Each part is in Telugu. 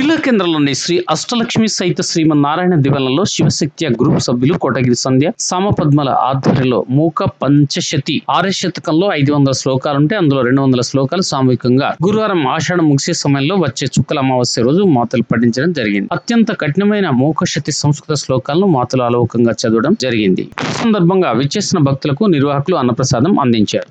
జిల్లా కేంద్రంలోని శ్రీ అష్టలక్ష్మి సహిత శ్రీమన్నారాయణ దివెనలో శివశక్తి గ్రూప్ సభ్యులు కోటగిరి సంధ్య సామపద్మల ఆధ్వర్యంలో మూక పంచశతి ఆర్య శతకంలో ఐదు వందల శ్లోకాలు ఉంటే అందులో రెండు వందల శ్లోకాలు సామూహికంగా గురువారం ఆషాఢం ముగిసే సమయంలో వచ్చే చుక్కల అమావాస్య రోజు మాతలు పఠించడం జరిగింది. అత్యంత కఠినమైన మూకశతి సంస్కృత శ్లోకాలను మాతలు అలవకంగా చదవడం జరిగింది. ఈ సందర్భంగా విచ్చేసిన భక్తులకు నిర్వాహకులు అన్నప్రసాదం అందించారు.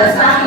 Dios.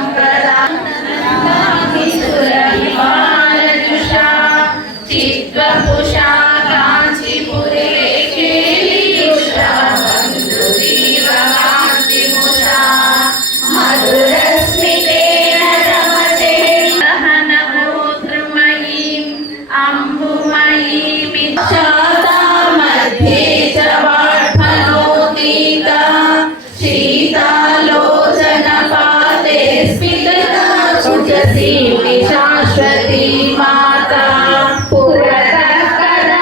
కదా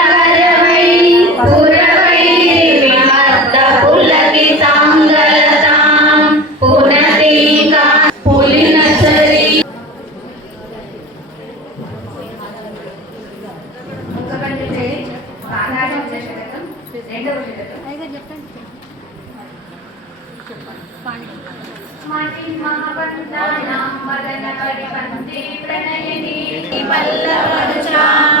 నగరవై పురవై విమర్ద పులకితాంగలతాం పునరీకా పులినచరి ఒకటి సాధారణ శతకం రెండవ శతకం మహిమవంతానాం మదన పరిపంతే ప్రణయని పల్లవనుచాం